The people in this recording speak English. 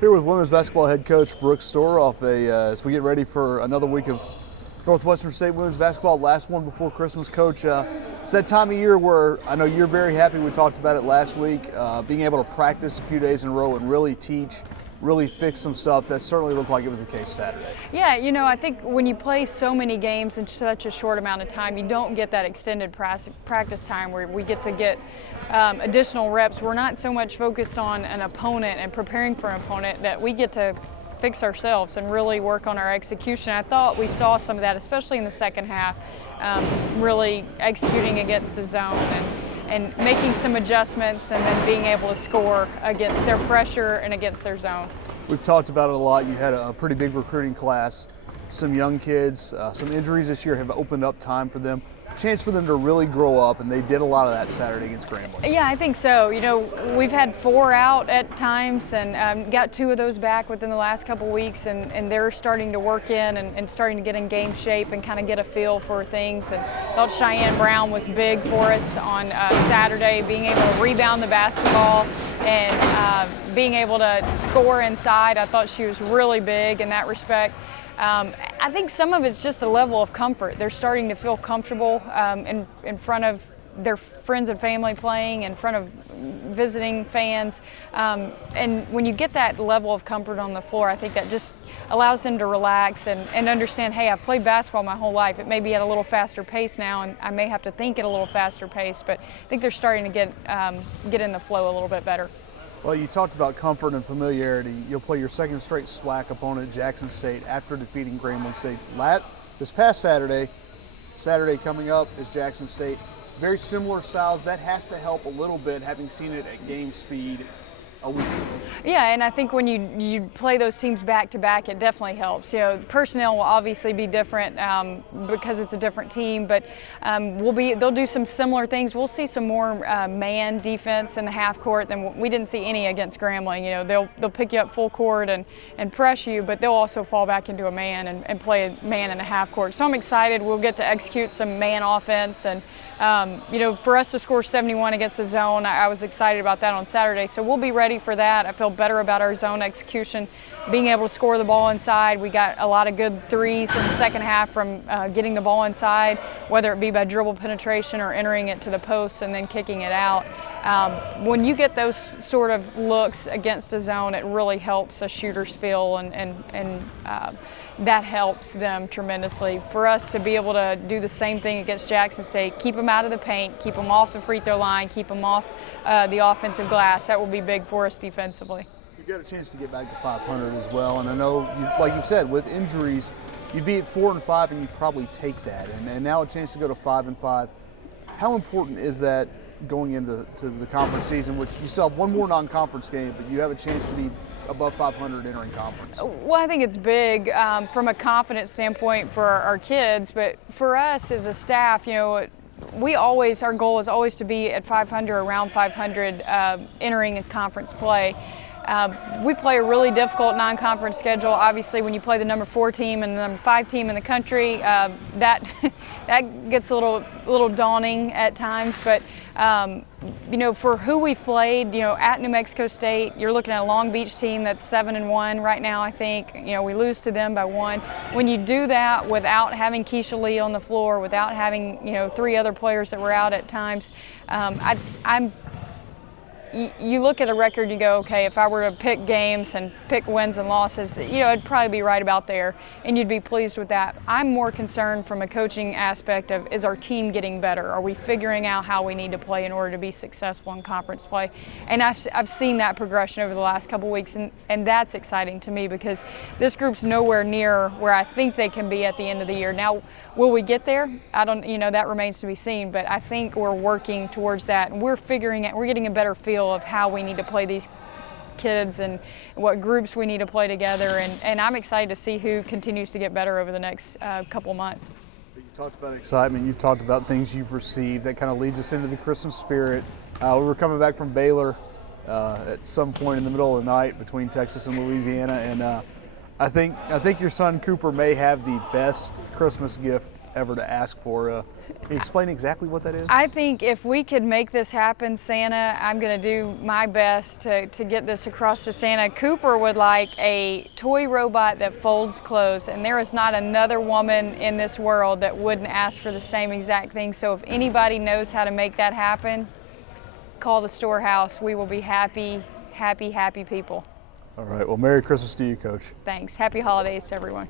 Here with women's basketball head coach Brooke Stoehr as we get ready for another week of Northwestern State women's basketball, last one before Christmas. Coach, it's that time of year where I know you're very happy. We talked about it last week, being able to practice a few days in a row and really teach, really fix some stuff. That certainly looked like it was the case Saturday. Yeah, I think when you play so many games in such a short amount of time, you don't get that extended practice time where we get to get additional reps. We're not so much focused on an opponent and preparing for an opponent that we get to fix ourselves and really work on our execution. I thought we saw some of that, especially in the second half, really executing against the zone and making some adjustments and then being able to score against their pressure and against their zone. We've talked about it a lot. You had a pretty big recruiting class, some young kids, some injuries this year have opened up time for them. Chance for them to really grow up, and they did a lot of that Saturday against Grambling. Yeah, I think so. We've had 4 out at times and got 2 of those back within the last couple weeks, and they're starting to work in and starting to get in game shape and kind of get a feel for things. And I thought Cheyenne Brown was big for us on Saturday, being able to rebound the basketball and being able to score inside. I thought she was really big in that respect. I think some of it's just a level of comfort. They're starting to feel comfortable in front of their friends and family playing, in front of visiting fans. And when you get that level of comfort on the floor, I think that just allows them to relax and understand, hey, I've played basketball my whole life. It may be at a little faster pace now, and I may have to think at a little faster pace, but I think they're starting to get in the flow a little bit better. Well, you talked about comfort and familiarity. You'll play your second straight SWAC opponent, Jackson State, after defeating Grambling State this past Saturday. Saturday coming up is Jackson State. Very similar styles. That has to help a little bit, having seen it at game speed a week ago. Yeah, and I think when you play those teams back to back, it definitely helps. Personnel will obviously be different because it's a different team, but they'll do some similar things. We'll see some more man defense in the half court than we didn't see any against Grambling. They'll pick you up full court and press you, but they'll also fall back into a man and play a man in the half court. So I'm excited. We'll get to execute some man offense, and for us to score 71 against the zone, I was excited about that on Saturday. So we'll be ready for that. I feel better about our zone execution, being able to score the ball inside. We got a lot of good threes in the second half from getting the ball inside, whether it be by dribble penetration or entering it to the post and then kicking it out. When you get those sort of looks against a zone, it really helps a shooter's feel, and that helps them tremendously. For us to be able to do the same thing against Jackson State, keep them out of the paint, keep them off the free throw line, keep them off the offensive glass, that will be big for us defensively. You got a chance to get back to 500 as well, and I know, like you said, with injuries, you'd be at 4-5, and you'd probably take that, and now a chance to go to 5-5. How important is that going into the conference season, which you still have one more non-conference game, but you have a chance to be above 500 entering conference? Well, I think it's big from a confidence standpoint for our kids, but for us as a staff, our goal is always to be at 500, around 500, entering a conference play. We play a really difficult non-conference schedule. Obviously, when you play the number 4 team and the number 5 team in the country, that gets a little daunting at times. But for who we've played, at New Mexico State, you're looking at a Long Beach team that's 7-1 right now. I think we lose to them by 1. When you do that without having Keisha Lee on the floor, without having 3 other players that were out at times, you look at a record and you go, okay, if I were to pick games and pick wins and losses, it'd probably be right about there, and you'd be pleased with that. I'm more concerned from a coaching aspect of, is our team getting better? Are we figuring out how we need to play in order to be successful in conference play? And I've seen that progression over the last couple weeks, and that's exciting to me because this group's nowhere near where I think they can be at the end of the year. Now, will we get there? I don't, that remains to be seen, but I think we're working towards that, and we're getting a better feel of how we need to play these kids and what groups we need to play together, and I'm excited to see who continues to get better over the next couple months. You talked about excitement, you've talked about things you've received. That kind of leads us into the Christmas spirit. We were coming back from Baylor at some point in the middle of the night between Texas and Louisiana, and I think your son Cooper may have the best Christmas gift ever to ask for. Can you explain exactly what that is? I think if we could make this happen, Santa, I'm going to do my best to get this across to Santa. Cooper would like a toy robot that folds clothes, and there is not another woman in this world that wouldn't ask for the same exact thing. So if anybody knows how to make that happen, call the storehouse. We will be happy, happy, happy people. All right. Well, Merry Christmas to you, Coach. Thanks. Happy holidays to everyone.